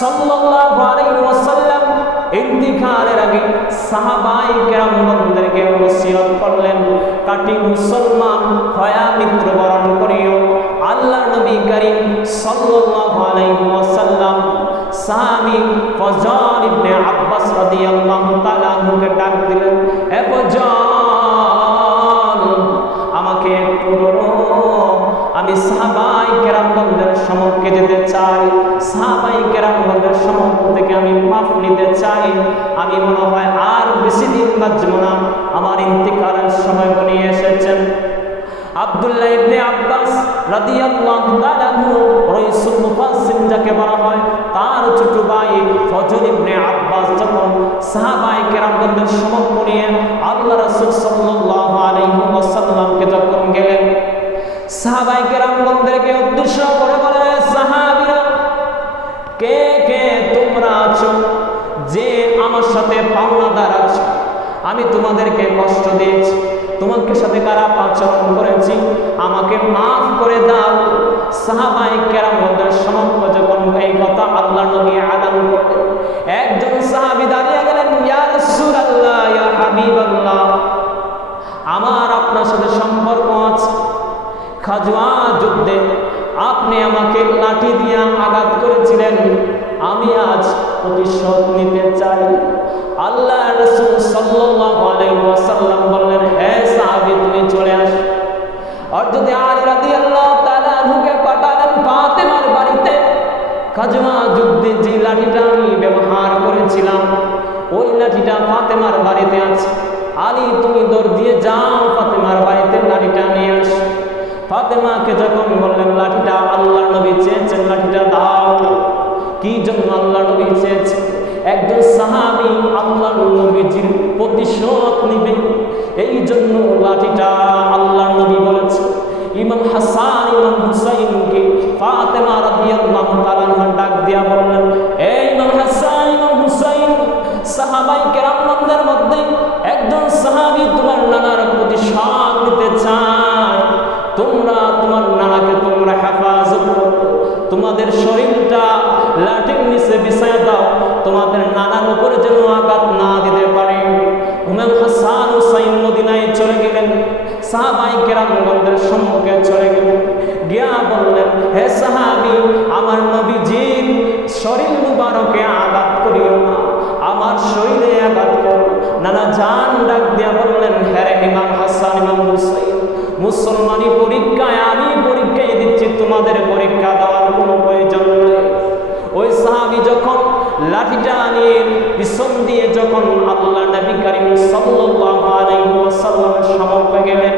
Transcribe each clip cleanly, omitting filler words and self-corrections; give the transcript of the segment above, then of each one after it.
সাল্লাল্লাহু আলাইহি ওয়াসাল্লাম ইন্তিকালের আগে সাহাবায়ে কেরামদেরকে ওসিয়ত করলেন, কাটি মুসলমান হয়া মৃত্যুবরণ করিও। আল্লাহ নবী করিম সাল্লাল্লাহু আলাইহি ওয়াসাল্লাম সাহাবী ফজল ইবনে আব্বাস রাদিয়াল্লাহু তাআলা আনহুকে ডাক দিলেন, এ ফজল, আমাকে একটু ধরো, আমি সাহাবায়ে কেরামদের সম্মুখে যেতে চাই, সাহাবায়ে কেরামদের সম্মুখ থেকে আমি মাফ নিতে চাই। আমি মনে হয় আর বেশি দিন বাঁচব না, আমার ইন্তিকালের সময় ঘনিয়ে এসেছেন। আব্দুল্লাহ ইবনে আব্বাস রাদিয়াল্লাহু তাআলা আনহু রাইসুল মুফাসসির যাকে বলা হয়, তার ছোট ভাই ফজল ইবনে আব্বাস যখন সাহাবায়ে কেরামদের সম্মুখে নিয়ে আল্লাহ রাসূল সাল্লাল্লাহু আলাইহি ওয়াসাল্লামকে যখন গেলেন, সাহাবায়ে কেরামদেরকে উদ্দেশ্য করে বলে, সাহাবীরা, কে কে তোমরা আছো যে আমার সাথে পাওনাদার আছো? আমি তোমাদেরকে কষ্ট দিয়েছি, তোমাকে সাথে খারাপ আচরণ করেছি, আমাকে মাফ করে দাও। সাহাবায়ে কেরামদের সম্মুখে যখন এই কথা আল্লাহ নবী আলান করলেন, একজন সাহাবী দাঁড়িয়ে গেলেন, ইয়া রাসূলুল্লাহ, ইয়া হাবিবাল্লাহ, আমার আপনার সাথে সম্পর্ক আছে। খাজওয়া যুদ্ধে আপনি আমাকে লাঠি দিয়ে আঘাত করেছিলেন, আমি আজ প্রতিশোধ নিতে চাই। আল্লাহ রাসূল সাল্লাল্লাহু আলাইহি ওয়াসাল্লাম বললেন, হে সাহাবী, তুমি চলে আসো। আর যদি আলী রাদিয়াল্লাহু তাআলা আনহুকে পাঠালেন ফাতেমার বাড়িতে, খাজওয়া যুদ্ধে যে লাঠিটা আমি ব্যবহার করেছিলাম ওই লাঠিটা ফাতেমার বাড়িতে আছে। আলী, তুমি দৌড় দিয়ে যাও, ফাতেমার বাড়িতে লাঠিটা নিয়ে আসো। ফাতেমাকে যখন বললেন লাঠিটা আল্লাহর নবী চেয়েছেন, লাঠিটা দাও। কি জন্য আল্লাহর নবী চেয়েছেন? একজন সাহাবী আল্লাহর নবীজির প্রতিশোধ নেবে, এই জন্য লাঠিটা আল্লাহর নবী বলেছে। ইমাম হাসান ইমাম হুসাইনকে ফাতেমা রাদিয়াল্লাহু তাআলা ডাক দিয়া বললেন, এই ইমাম হাসান ইমাম হুসাইন, সাহাবায়ে কেরামদের মধ্যে একজন সাহাবী তোমার নানার প্রতিশোধ নিতে চায়। তোমরা তোমার নানাকে তোমরা হেফাজত করো, তোমাদের শরীরটা লাঠির নিচে বিছায়া দাও, তোমাদের নানার উপরে যেন আঘাত না দিতে পারে। ইমাম হাসান হুসাইন মদিনায় চলে গেলেন, সাহাবায়ে কেরামদের সম্মুখে চলে গেলেন, গিয়া বললেন, হে সাহাবী, আমার নবীজির শরীর মুবারকে আঘাত করিও না, আমার শরীরে আঘাত করো। নানা জান ডাক দিয়া বললেন, হে ইমাম হাসান ইমাম হুসাইন, মুসলমানি পরীক্ষায় আমি পরীক্ষায় দিচ্ছি, তোমাদের পরীক্ষা দেওয়ার কোনো প্রয়োজন নেই। ওই সাহাবী যখন লাঠিটা নিয়ে পিছন দিয়ে যখন আল্লাহ নবী করিম সাল্লাল্লাহু আলাইহি ওয়াসাল্লামের সম্মুখে গেলেন,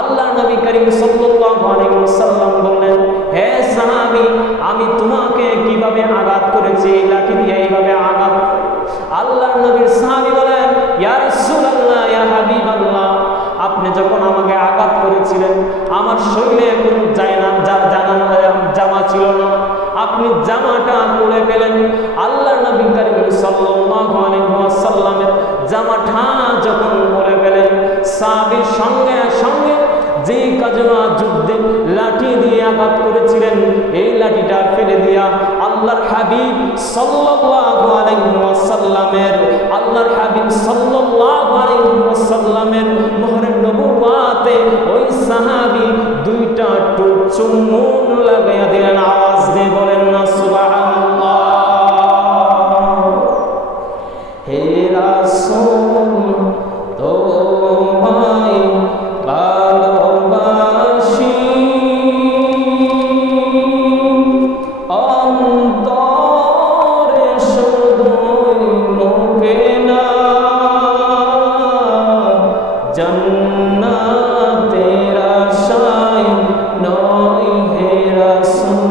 আল্লাহ নবী করিম সাল্লাল্লাহু আলাইহি ওয়াসাল্লাম বললেন, হে সাহাবী, আমি তোমাকে কিভাবে আঘাত করেছি, এই লাঠি দিয়ে এইভাবে আঘাত। আল্লাহ নবীর সাহাবী বলেন, ইয়া রাসূলুল্লাহ, ইয়া হাবিবাল্লাহ, আপনি যখন আমাকে আঘাত করেছিলেন আমার শরীরে কোনো জামা ছিল না, আপনি জামাটা খুলে ফেলেন। আল্লাহ নবী করিম সাল্লাল্লাহু আলাইহি ওয়াসাল্লামের জামাটা যখন খুলে ফেলেন, সাহাবীর সঙ্গে সঙ্গে যে কাজনা যুদ্ধে লাঠি দিয়ে আঘাত করেছিলেন এই লাঠিটা ফেলে দিয়া আল্লাহর হাবিব সাল্লাল্লাহু আলাইহি ওয়াসাল্লামের সাল্লামের মোহরে নবুওয়াতে ওই সাহাবী দুইটা টুক চুম্বন লাগাইয়া দিলেন। আওয়াজ দিয়ে বলেন না সুবহানাল্লাহ। হে রাসূল তোমায় ভালোবাসি, অন্তরে শুধুই মুখে না, জান্নাতের আশায় নয় হে রাসূল।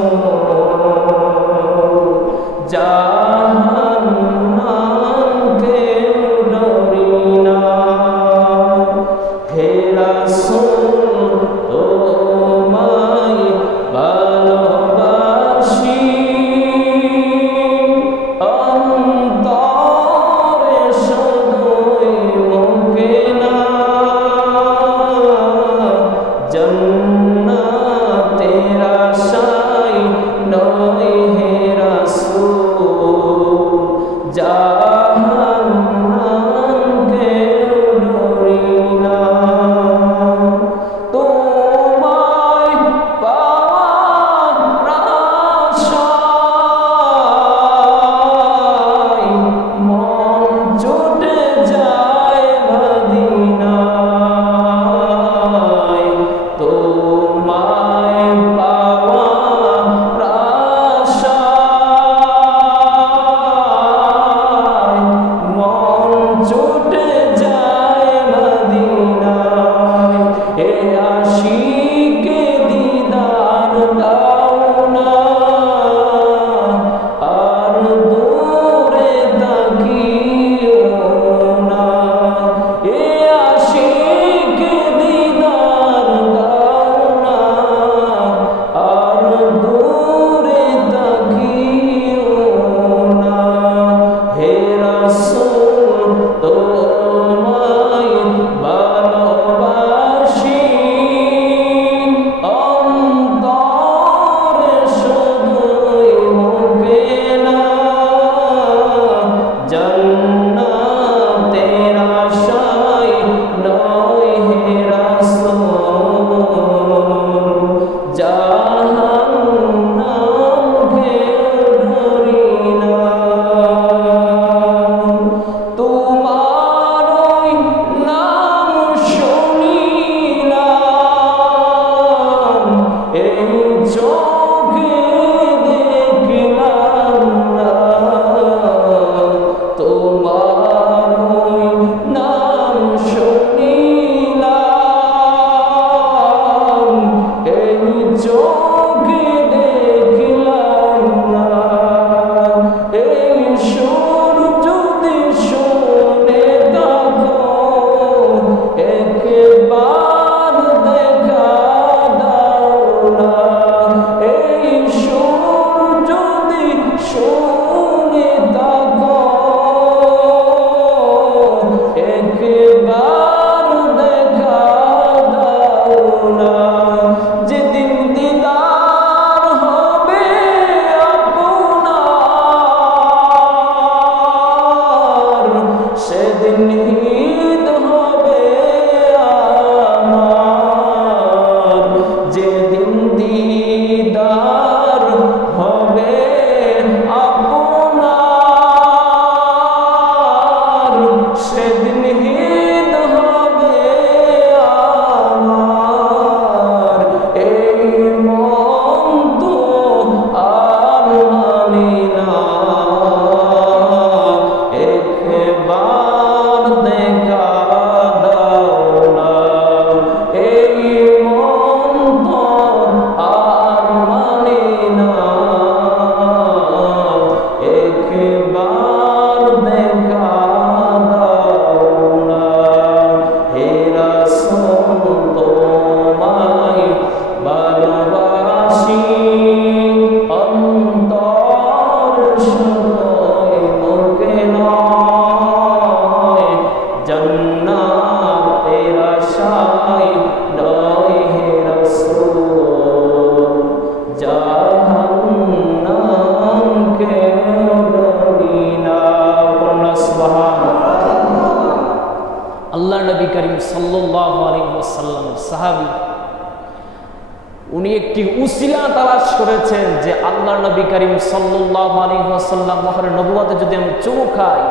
করেছেন যে আল্লাহর নবী করিম সাল্লাল্লাহু আলাইহি ওয়াসাল্লাম মহরে নবুয়তে যদি আমি চুমু খাই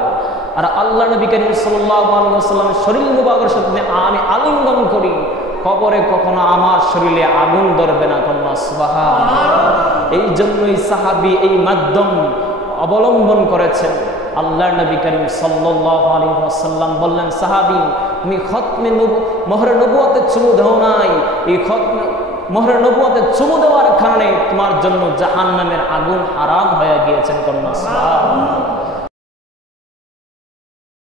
আর আল্লাহ নবী করিম সাল্লাল্লাহু আলাইহি ওয়াসাল্লামের শরীর মুবারকের সাথে আমি আলিঙ্গন করি, কবরে কখনো আমার শরীরে আগুন ধরবে না। কন্যা সুবহানাল্লাহ। এই জন্যই সাহাবী এই মাধ্যম অবলম্বন করেছেন। আল্লাহর নবী করিম সাল্লাল্লাহু আলাইহি ওয়াসাল্লাম বললেন, সাহাবী তুমি খতমে মোহরে নবুয়তে চুমু দাও নাই, এই খতমে মোহরে নবুয়তে চুমু দেওয়ার কারণে তোমার জন্য জাহান্নামের আগুন হারাম হয়ে গিয়েছেন। কন্যা সুবহানাল্লাহ।